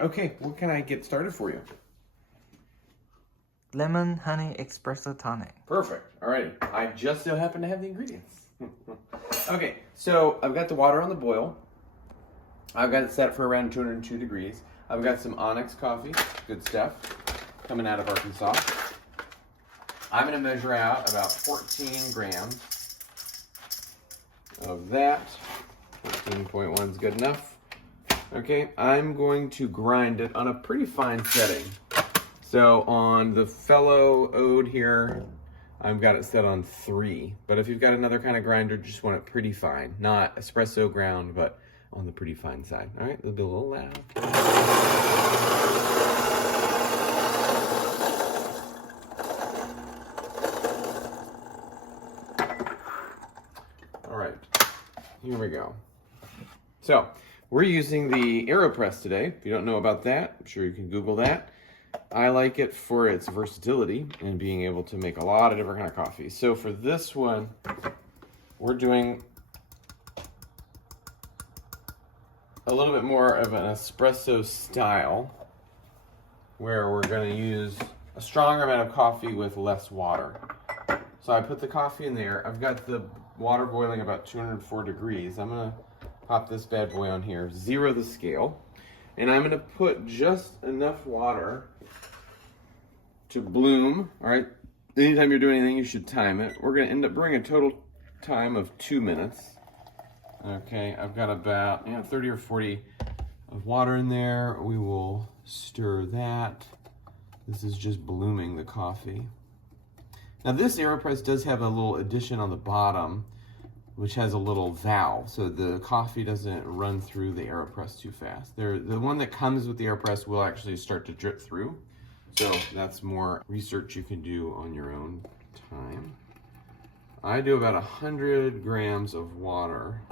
Okay, what can I get started for you? Lemon honey espresso tonic. Perfect. All right. I just so happen to have the ingredients. Okay, so I've got the water on the boil. I've got it set for around 202 degrees. I've got some Onyx coffee, good stuff, coming out of Arkansas. I'm going to measure out about 14 grams of that. 14.1 is good enough. Okay, I'm going to grind it on a pretty fine setting. So on the fellow ode here, I've got it set on 3. But if you've got another kind of grinder, just want it pretty fine. Not espresso ground, but on the pretty fine side. All right, it'll be a little loud. All right, here we go. So we're using the AeroPress today. If you don't know about that, I'm sure you can Google that. I like it for its versatility and being able to make a lot of different kind of coffee. So for this one, we're doing a little bit more of an espresso style where we're going to use a stronger amount of coffee with less water. So I put the coffee in there. I've got the water boiling about 204 degrees. I'm going to pop this bad boy on here, zero the scale, and I'm going to put just enough water to bloom. All right, anytime you're doing anything, you should time it. We're going to end up brewing a total time of 2 minutes. Okay, I've got about 30 or 40 of water in there. We will stir that. This is just blooming the coffee. Now this AeroPress does have a little addition on the bottom, which has a little valve, so the coffee doesn't run through the AeroPress too fast. The one that comes with the AeroPress will actually start to drip through, so that's more research you can do on your own time. I do about 100 grams of water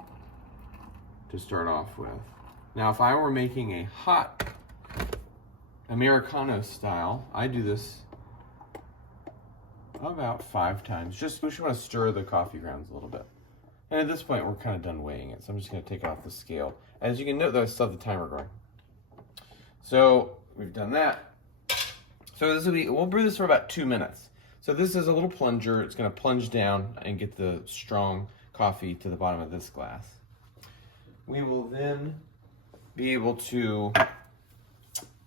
to start off with. Now, if I were making a hot Americano style, I do this about 5 times. We just want to stir the coffee grounds a little bit. And at this point, we're kind of done weighing it, so I'm just going to take it off the scale. As you can note, though, I still have the timer going. So we've done that. So we'll brew this for about 2 minutes. So this is a little plunger. It's going to plunge down and get the strong coffee to the bottom of this glass. We will then be able to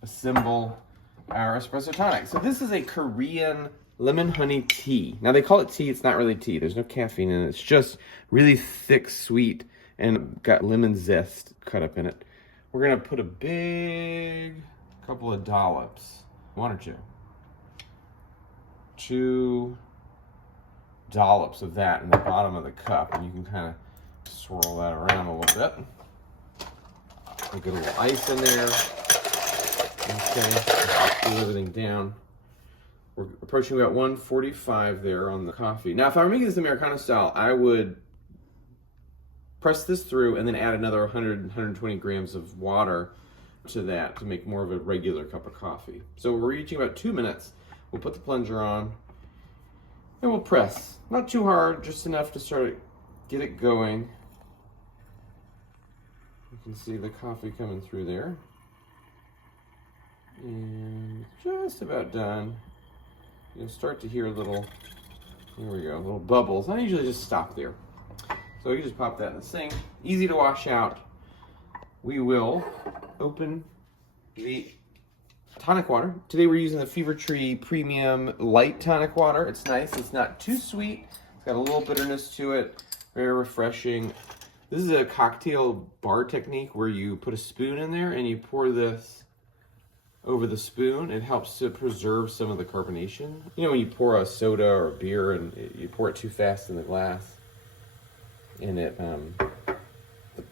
assemble our espresso tonic. So this is a Korean lemon honey tea. Now they call it tea, it's not really tea. There's no caffeine in it. It's just really thick, sweet, and got lemon zest cut up in it. We're gonna put a big couple of dollops, 1 or 2. 2 dollops of that in the bottom of the cup, and you can kind of swirl that around a little bit. Get a little ice in there. Okay, cool everything down. We're approaching about 145 there on the coffee. Now, if I were making this Americano style, I would press this through and then add another 100, 120 grams of water to that to make more of a regular cup of coffee. So we're reaching about 2 minutes. We'll put the plunger on and we'll press. Not too hard, just enough to get it going. You can see the coffee coming through there. And just about done. You'll start to hear little bubbles. I usually just stop there. So you just pop that in the sink. Easy to wash out. We will open the tonic water. Today we're using the Fever Tree Premium Light Tonic Water. It's nice. It's not too sweet. It's got a little bitterness to it. Very refreshing. This is a cocktail bar technique where you put a spoon in there and you pour this over the spoon. It helps to preserve some of the carbonation. You know when you pour a soda or a beer and you pour it too fast in the glass, and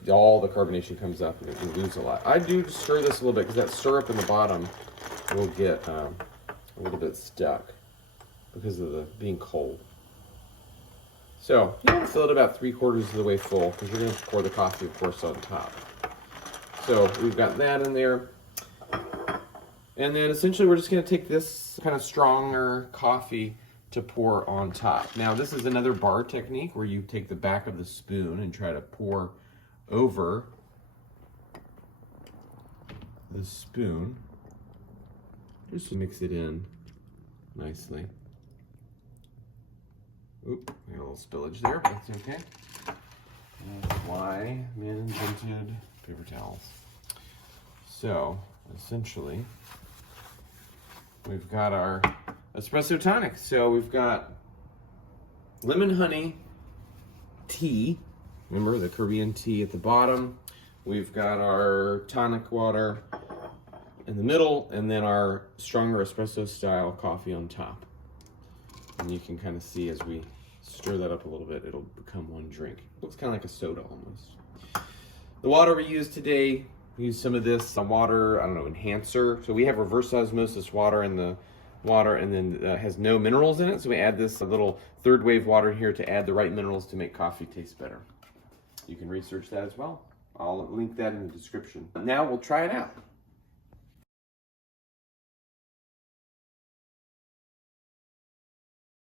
all the carbonation comes up and you lose a lot. I do stir this a little bit because that syrup in the bottom will get a little bit stuck because of the being cold. So you want to fill it about 3/4 of the way full because you're going to pour the coffee, of course, on top. So we've got that in there. And then essentially we're just going to take this kind of stronger coffee to pour on top. Now this is another bar technique where you take the back of the spoon and try to pour over the spoon just to mix it in nicely. Oop, we got a little spillage there, but that's okay. That's why man invented paper towels. So, essentially, we've got our espresso tonic. So we've got lemon honey tea. Remember the Caribbean tea at the bottom. We've got our tonic water in the middle, and then our stronger espresso style coffee on top. And you can kind of see as we stir that up a little bit, it'll become one drink. Looks kind of like a soda almost. The water we use today, we use some of this water, I don't know, enhancer. So we have reverse osmosis water in the water, and then has no minerals in it. So we add this little third wave water here to add the right minerals to make coffee taste better. You can research that as well. I'll link that in the description. Now we'll try it out.